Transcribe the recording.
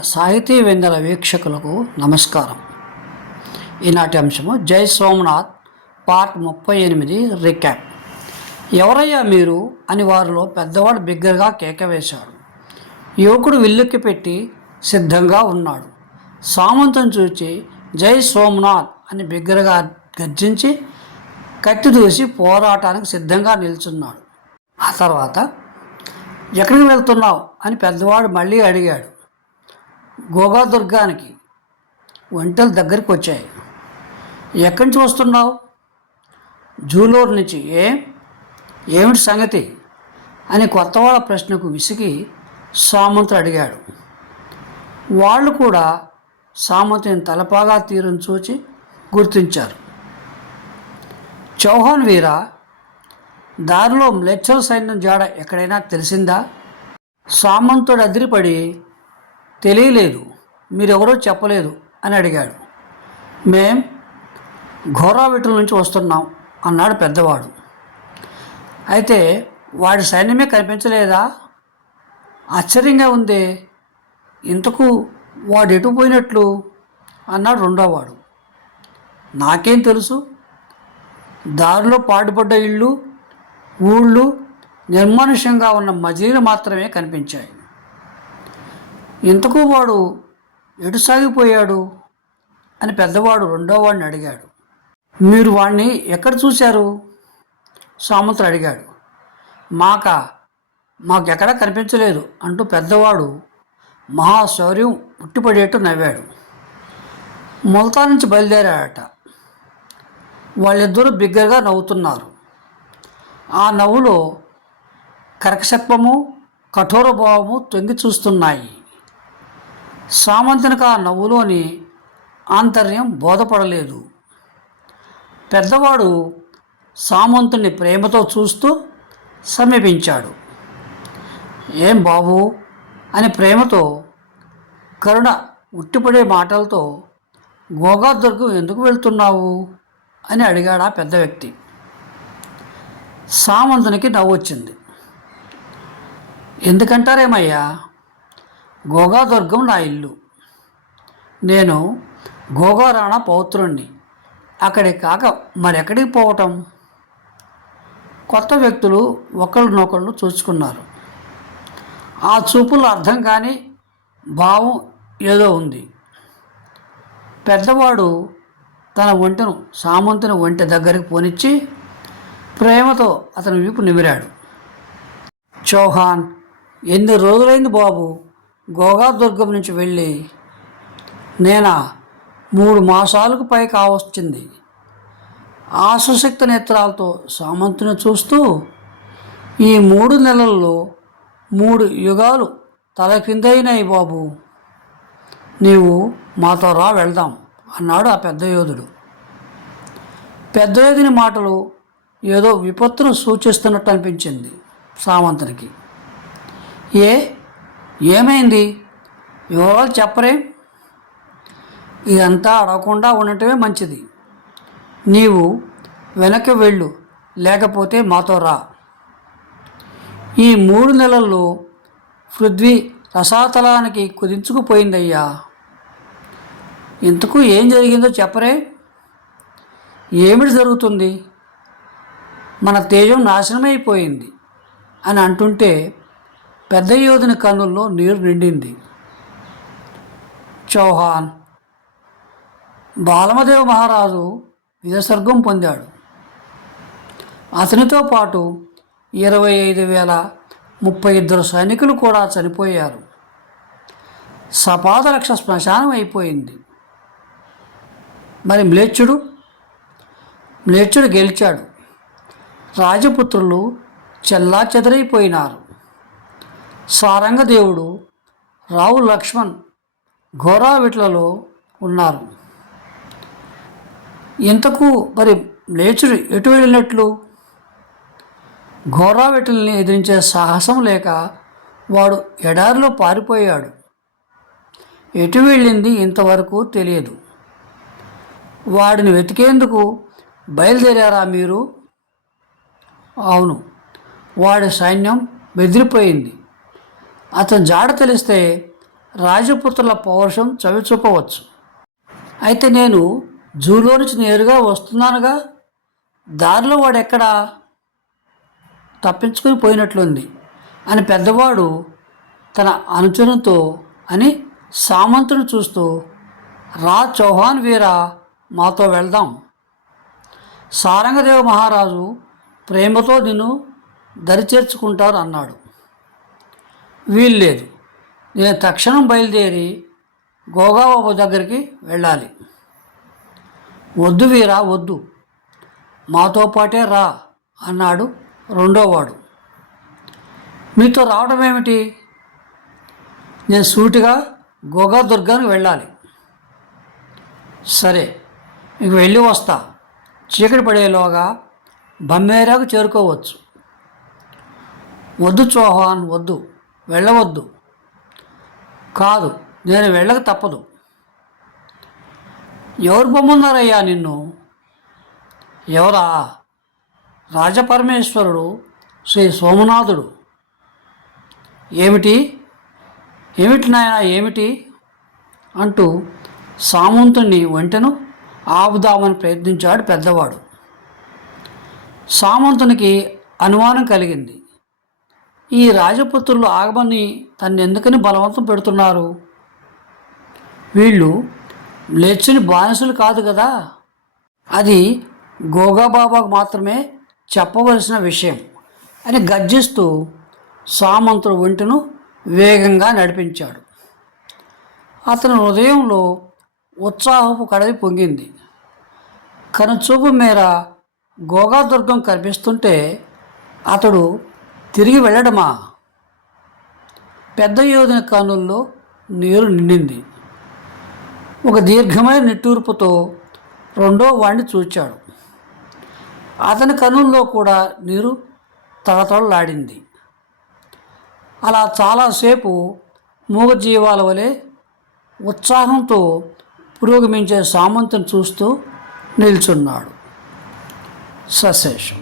సాహితీ వెందల వీక్షకులకు నమస్కారం. ఈనాటి అంశము జై సోమనాథ్ పార్ట్ ముప్పై ఎనిమిది రికాప్ ఎవరయ్యా మీరు? అని వారిలో పెద్దవాడు బిగ్గరగా కేక వేశాడు. యువకుడు విల్లుక్కి పెట్టి సిద్ధంగా ఉన్నాడు. సామంతం చూచి జై సోమనాథ్ అని బిగ్గరగా గర్జించి కత్తి దూసి పోరాటానికి సిద్ధంగా నిల్చున్నాడు. ఆ తర్వాత ఎక్కడికి వెళ్తున్నావు? అని పెద్దవాడు మళ్ళీ అడిగాడు. గోగా దుర్గానికి దగ్గరికి వచ్చాయి. ఎక్కడి నుంచి వస్తున్నావు? జూలూరు నుంచి. ఏ? ఏమిటి సంగతి? అని కొత్తవాళ్ళ ప్రశ్నకు విసిగి సామంతుడు అడిగాడు. వాళ్ళు కూడా సామంతుని తలపాగా తీరును చూచి గుర్తించారు. చౌహాన్ వీర దారిలో మ్లెచ్చల సైన్యం జాడ ఎక్కడైనా తెలిసిందా? సామంతుడు అదిరిపడి తెలియలేదు. మీరెవరో చెప్పలేదు అని అడిగాడు. మేం ఘోరావిటల నుంచి వస్తున్నాం అన్నాడు పెద్దవాడు. అయితే వాడి సైన్యమే కనిపించలేదా? ఆశ్చర్యంగా ఉంది. ఇంతకు వాడు ఎటు పోయినట్లు? అన్నాడు రెండోవాడు. నాకేం తెలుసు. దారిలో పాడుపడ్డ ఇళ్ళు ఊళ్ళు నిర్మానుష్యంగా ఉన్న మజీలు మాత్రమే కనిపించాయి. ఇంతకు వాడు ఎటు సాగిపోయాడు? అని పెద్దవాడు రెండో వాడిని అడిగాడు. మీరు వాడిని ఎక్కడ చూశారు? సామంతుడు అడిగాడు. మాక మాకెక్కడా కనిపించలేదు అంటూ పెద్దవాడు మహాశౌర్యం ఉట్టిపడేట్టు నవ్వాడు. మొలతా నుంచి బయలుదేరాడట. వాళ్ళిద్దరూ బిగ్గరగా నవ్వుతున్నారు. ఆ నవ్వులో కర్కశత్వము కఠోర భావము తొంగి చూస్తున్నాయి. సామంతునికి ఆ నవ్వులోని ఆంతర్యం బోధపడలేదు. పెద్దవాడు సామంతుని ప్రేమతో చూస్తూ సమీపించాడు. ఏం బాబు అని ప్రేమతో కరుణ ఉట్టిపడే మాటలతో గోగాదుర్గం ఎందుకు వెళ్తున్నావు అని అడిగాడు ఆ పెద్ద వ్యక్తి. సామంతునికి నవ్వు వచ్చింది ఎందుకంటారేమయ్యా? గోగాదుర్గం నా ఇల్లు. నేను గోగారాణ పౌత్రుణ్ణి. అక్కడికి కాక మరెక్కడికి పోవటం? కొత్త వ్యక్తులు ఒకళ్ళనొకళ్ళు చూసుకున్నారు. ఆ చూపులు అర్థం కాని భావం ఏదో ఉంది. పెద్దవాడు తన ఒంటెను సామంతుని ఒంటె దగ్గరికి పోనిచ్చి ప్రేమతో అతని వీపు నిమిరాడు. చౌహాన్ ఎన్ని రోజులైంది బాబు? గోగాదుర్గం నుంచి వెళ్ళి నేనా మూడు మాసాలకు పై కావచ్చింది ఆ నేత్రాలతో సామంతుని చూస్తూ ఈ మూడు నెలల్లో మూడు యుగాలు తల కిందైనాయి బాబు. నీవు మాతో రా వెళ్దాం అన్నాడు ఆ పెద్ద యోధుడు. పెద్ద యోధుని మాటలు ఏదో విపత్తును సూచిస్తున్నట్టు అనిపించింది సామంతునికి. ఏ ఏమైంది? వివరాలు చెప్పరే. ఇదంతా అడగకుండా ఉండటమే మంచిది. నీవు వెనక్కి వెళ్ళు లేకపోతే మాతో రా. ఈ మూడు నెలల్లో పృథ్వీ రసాతలానికి కుదించుకుపోయిందయ్యా. ఇంతకు ఏం జరిగిందో చెప్పరే. ఏమిటి జరుగుతుంది? మన తేజం నాశనమైపోయింది అని అంటుంటే పెద్ద యోధుని కన్నుల్లో నీరు నిండింది. చౌహాన్ బాలమదేవ మహారాజు విజస్వర్గం పొందాడు. అతనితో పాటు ఇరవై ఐదు వేల ముప్పై ఇద్దరు సైనికులు కూడా చనిపోయారు. సపాదలక్ష శ్మశానం అయిపోయింది. మరి మ్లేచ్చుడు మ్లేచ్చుడు గెలిచాడు. రాజపుత్రులు చెల్లా చెదరైపోయినారు సారంగదేవుడు రావు లక్ష్మణ్ ఘోరావిట్లలో ఉన్నారు. ఇంతకు మరి లేచుడు ఎటు వెళ్ళినట్లు? ఘోరావిటల్ని ఎదిరించే సాహసం లేక వాడు ఎడారిలో పారిపోయాడు. ఎటు వెళ్ళింది ఇంతవరకు తెలియదు. వాడిని వెతికేందుకు బయలుదేరారా మీరు? అవును వాడి సైన్యం బెదిరిపోయింది. అతని జాడ తెలిస్తే రాజపుత్రుల పౌరుషం చవిచూపవచ్చు. అయితే నేను జూలో నుంచి నేరుగా వస్తున్నానుగా? దారిలో వాడు ఎక్కడా తప్పించుకొని పోయినట్లుంది అని పెద్దవాడు తన అనుచరునితో అని సామంతుని చూస్తూ రా చౌహాన్ వీర మాతో వెళ్దాం. సారంగదేవ మహారాజు ప్రేమతో నిన్ను దరిచేర్చుకుంటారు అన్నాడు వీల్లేదు నేను తక్షణం బయలుదేరి గోగాబాబు దగ్గరికి వెళ్ళాలి. వద్దు వీరా వద్దు. మాతో పాటే రా అన్నాడు రెండోవాడు మీతో రావడం ఏమిటి? నేను సూటిగా గోగా దుర్గానికి వెళ్ళాలి. సరే ఇంక వెళ్ళి వస్తా. చీకటి పడేలోగా బమ్మేరాకు చేరుకోవచ్చు. వద్దు చౌహాన్ వద్దు. వెళ్ళవద్దు. కాదు నేను వెళ్ళక తప్పదు. ఎవరు బొమ్మన్నారయ్యా నిన్ను? ఎవరా? రాజపరమేశ్వరుడు శ్రీ సోమనాథుడు. ఏమిటి? ఏమిటి నాయన ఏమిటి? అంటూ సామంతుని వెంటను ఆపుదామని ప్రయత్నించాడు పెద్దవాడు. సామంతునికి అనుమానం కలిగింది. ఈ రాజపుత్రులు ఆగమని తన్నెందుకని ఎందుకని బలవంతం పెడుతున్నారు? వీళ్ళు లెచ్చుని బానిసలు కాదు కదా? అది గోగాబాబాకు మాత్రమే చెప్పవలసిన విషయం అని గర్జిస్తూ సామంతుడు ఒంటిను వేగంగా నడిపించాడు. అతని హృదయంలో ఉత్సాహపు కడవి పొంగింది. కనుచూపు మేర గోగాదుర్గం కనిపిస్తుంటే అతడు తిరిగి వెళ్ళడమా? పెద్ద యోధన కనుల్లో నీరు నిండింది. ఒక దీర్ఘమైన నిట్టూర్పుతో రెండో వాడిని చూచాడు. అతని కనుల్లో కూడా నీరు తడతడలాడింది అలా చాలాసేపు మూగజీవాల వలె ఉత్సాహంతో పురోగమించే సామంతుని చూస్తూ నిల్చున్నాడు. సశేషం.